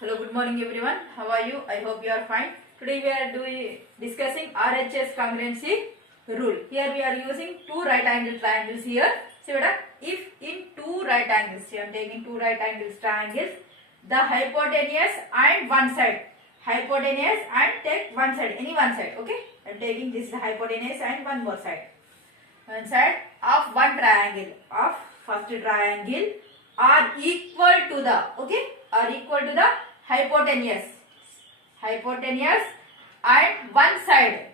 Hello, good morning everyone. How are you? I hope you are fine. Today we are discussing RHS congruency rule. Here we are using two right angle triangles here. See what? If in two right angles, I am taking two right angles triangles, the hypotenuse and one side. Hypotenuse and take one side, any one side. Okay? I am taking this hypotenuse and one more side. One side of one triangle of first triangle are equal to the hypotenuse and one side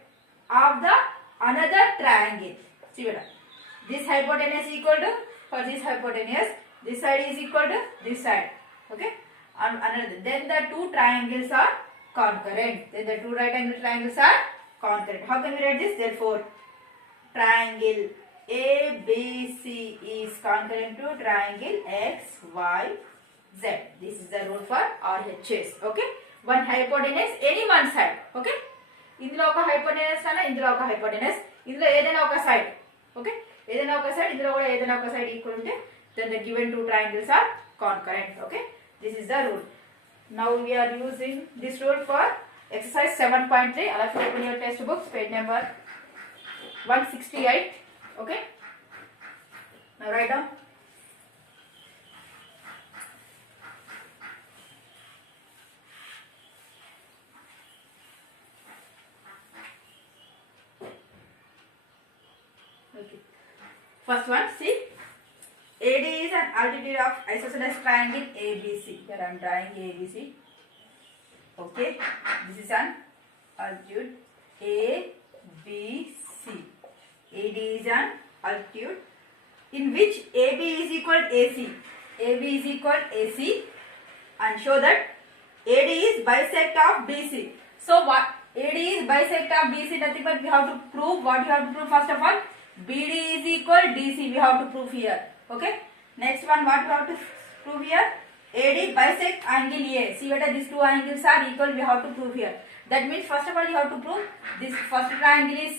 of the another triangle. See what? This hypotenuse equal to, for this hypotenuse, this side is equal to this side. Okay? And another, then the two triangles are concurrent. Then the two right angle triangles are concurrent. How can we write this? Therefore, triangle ABC is concurrent to triangle XYZ. This is the rule for RHS. Okay? One hypotenuse, any one side. Okay? ఇందులో ఒక hypotenuse అన్న ఇందులో ఒక hypotenuse ఇందులో ఏదైనా ఒక side okay ఏదైనా ఒక సైడ్ ఇందులో కూడా ఏదైనా ఒక సైడ్ ఈక్వల్ ఉంటే then the given two triangles are concurrent. Okay, this is the rule. Now we are using this rule for exercise 7.3. I'll have to open your test books, page number 168. Okay, now write down. Okay, first one, see, AD is an altitude of isosceles triangle ABC. Here I am drawing ABC. Okay, this is an altitude ABC. AD is an altitude in which AB is equal to AC. AB is equal to AC and show that AD is bisect of BC. So what? AD is bisect of BC, nothing but we have to prove, what you have to prove first of all? BD is equal to DC, we have to prove here. Okay. Next one, what we have to prove here? AD bisect angle A. See whether these two angles are equal, we have to prove here. That means first of all you have to prove this first triangle is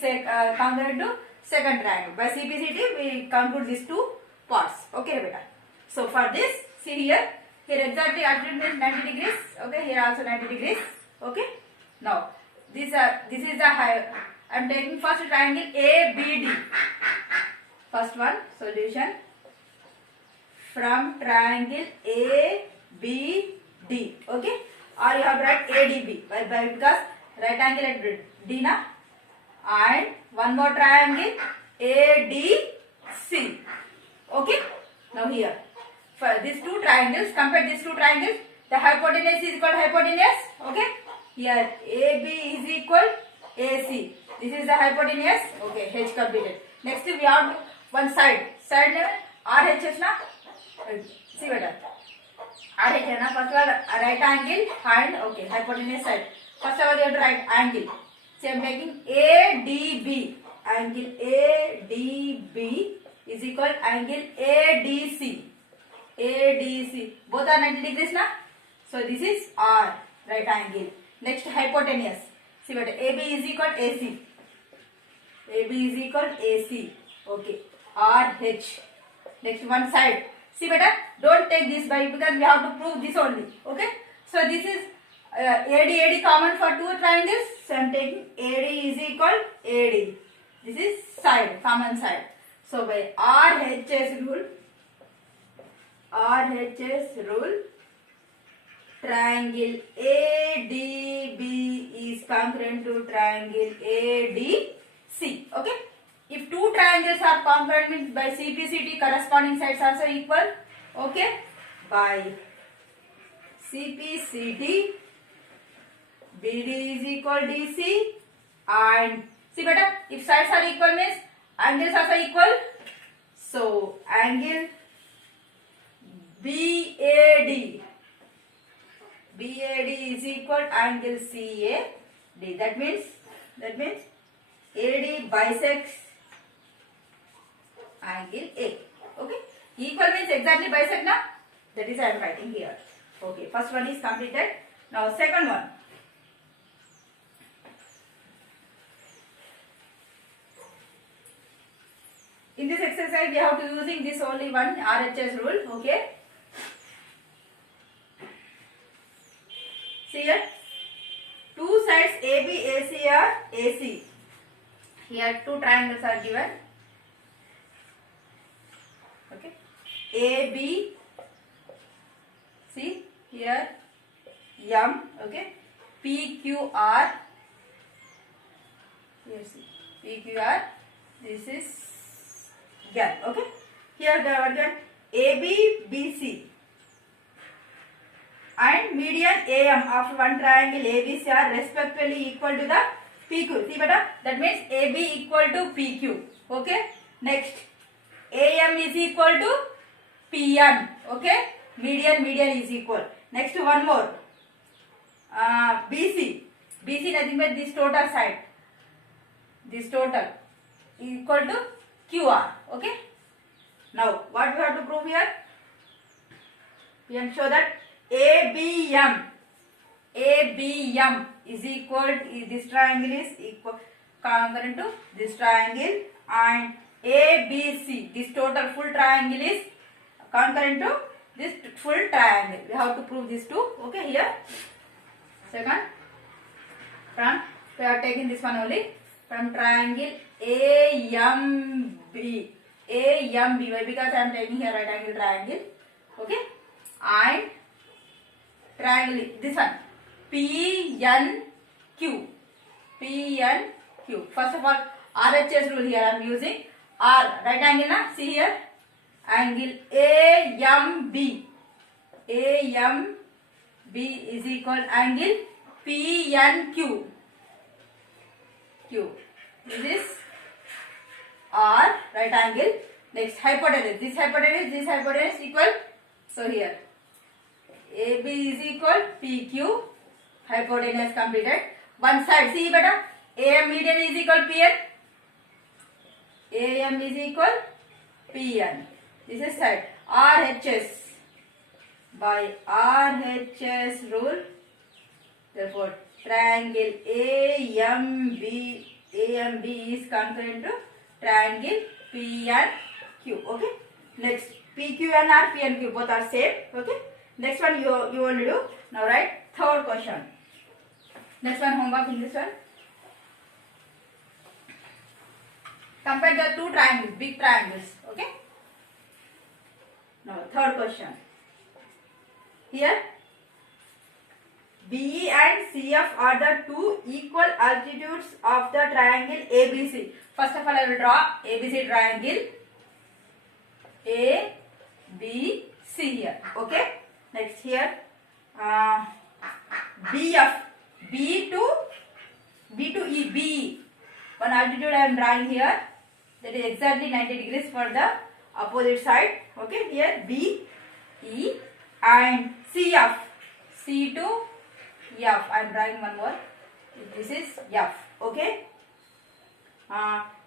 congruent to second triangle. By CPCT we conclude these two parts. Okay, beta. So for this, see here exactly altitude means 90 degrees. Okay, here also 90 degrees. Okay. Now this is the high. I am taking first triangle ABD. First one, solution from triangle ABD. Okay, or you have to write ADB because right angle at D na, and one more triangle ADC. Okay, now here for these two triangles, compare these two triangles, the hypotenuse is equal to hypotenuse. Okay, here AB is equal AC. This is the hypotenuse. Okay, H completed. Next we have one side level RHS na. See better. RHS na, first of all right angle and okay hypotenuse side. First of all you have to write angle. So I am taking ADB. Angle ADB is equal to angle ADC. ADC. Both are 90 degrees na. So this is R, right angle. Next hypotenuse. See what? AB is equal to AC. AB is equal to AC. Okay. RH. Next one side. See better? Don't take this by because we have to prove this only. Okay. So this is AD common for two triangles. So I am taking AD is equal to AD. This is side, common side. So by RHS rule, triangle ADB is concurrent to triangle ADC. Okay. If two triangles are concurrent means by CPCT corresponding sides also equal. Okay. By CPCT BD is equal DC and see better, if sides are equal means angles also equal. So angle BAD is equal to angle CAD. That means AD bisects angle A. Okay. Equal means exactly bisect na. That is I am writing here. Okay. First one is completed. Now second one. In this exercise we have to using this only one RHS rule. Okay. See here, two sides AB, AC are AC. Here two triangles are given. Okay, AB. See here, M. Okay, PQR. Here see, PQR. This is gap. Okay, here the again AB, BC. And median AM of one triangle ABC are respectively equal to the PQ. See beta, that means AB equal to PQ. Okay. Next, AM is equal to PN. Okay. Median is equal. Next one more. BC. BC nothing but this total side. This total equal to QR. Okay. Now what we have to prove here? We can show that ABM is equal, this triangle is equal congruent to this triangle, and ABC, this total full triangle is congruent to this full triangle. We have to prove this too. Okay, here second, from we are taking this one only, from triangle AMB. Why? Because I am taking here right angle triangle. Okay, and triangle this one PNQ. First of all, RHS rule here I am using. R right angle na, see here, angle AMB is equal angle PNQ. This is R right angle. Next, hypotenuse. This hypotenuse equal. So here AB is equal PQ. Hypotenuse completed. One side, see beta, AM median is equal PN. AM is equal PN. This is side. RHS. By RHS rule, therefore triangle AMB is congruent to triangle PNQ. Okay. Next, PQ and R, PNQ both are same. Okay. Next one you want to do. Now write third question. Next one homework in this one. Compare the two triangles, big triangles. Okay. Now third question. Here BE and CF are the two equal altitudes of the triangle ABC. First of all, I will draw ABC triangle ABC here. Okay. Next here BF, B to E, BE. One altitude I am drawing here. That is exactly 90 degrees for the opposite side. Okay. Here B, E, and CF, C to F. I am drawing one more. This is F. Okay.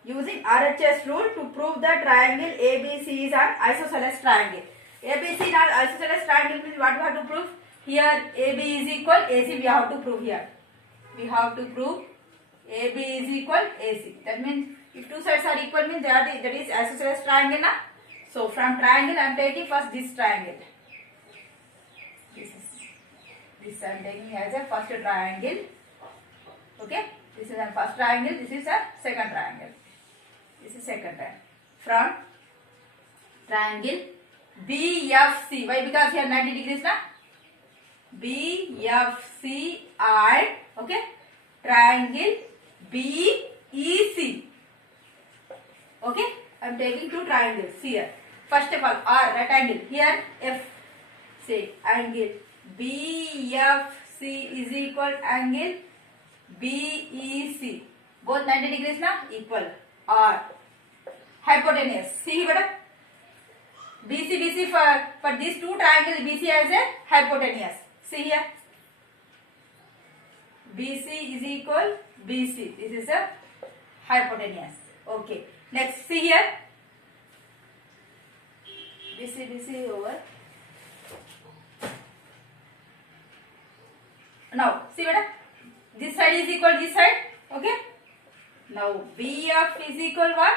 Using RHS rule to prove the triangle ABC is an isosceles triangle. ABC is an isosceles triangle means what we have to prove? Here AB is equal AC. We have to prove here. We have to prove AB is equal AC. That means if two sides are equal means that is isosceles triangle na. So from triangle I am taking first this triangle. This I am taking as a first triangle. Okay. This is a first triangle. This is a second triangle. This is second triangle. From triangle BFC. Why? Because here 90 degrees na. BFC and okay, triangle BEC. Okay, I am taking two triangles here. First of all, R right angle. Here F. Say angle BFC is equal angle BEC. Both 90 degrees na, equal. R hypotenuse. See here. BC for these two triangles, BC has a hypotenuse. See here. BC is equal BC. This is a hypotenuse. Okay. Next, see here. BC over. Now, see beta. This side is equal this side. Okay. Now, BF is equal what?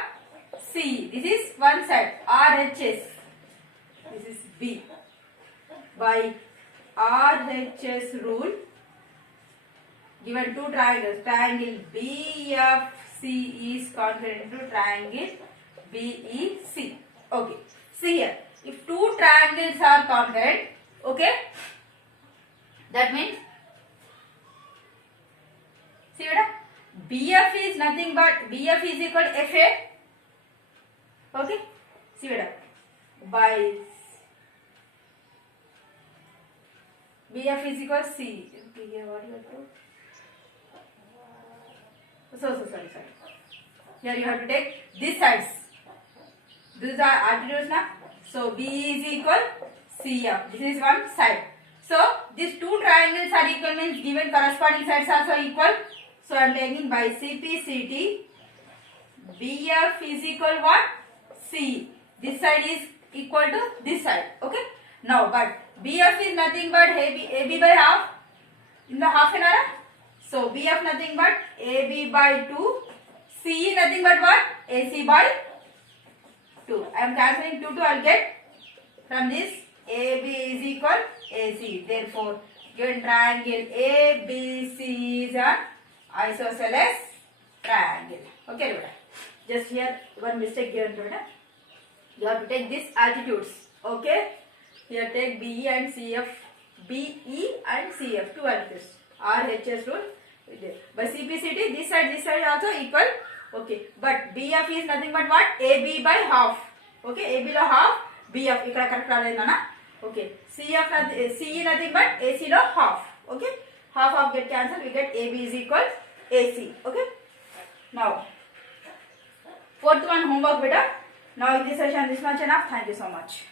C. This is one side. RHS. This is B. By RHS rule, given two triangles. Triangle BFC is concurrent to triangle BEC. Okay. See here. If two triangles are concurrent, okay, that means, see beta, BF is nothing but BF is equal to FA. Okay. See beta, by BF is equal to C. Okay, here what you have to? Sorry. Here you have to take this sides. These are altitudes now. So B is equal CF. This is one side. So these two triangles are equal means given corresponding sides are also equal. So I am taking by CPCT. BF is equal what? C. This side is equal to this side. Okay. Now but BF is nothing but AB by half in the half an hour. So BF nothing but AB by 2. C nothing but what? AC by 2. I am cancelling 2 to I will get from this AB is equal AC. Therefore, given triangle ABC is an isosceles triangle. Okay, Lord. Just here one mistake given, Lord. You have to take this altitudes. Okay. Here take BE and CF. BE and CF. Two altitudes. RHS rule. By CPCT, this side also equal. Okay. But BF is nothing but what? AB by half. Okay. AB by half. BF. Ikkada correct radena na. Okay. CF CE nothing but AC lo half. Okay. Half get cancelled. We get AB is equal AC. Okay. Now, fourth one homework beta. Now in this session this much enough. Thank you so much.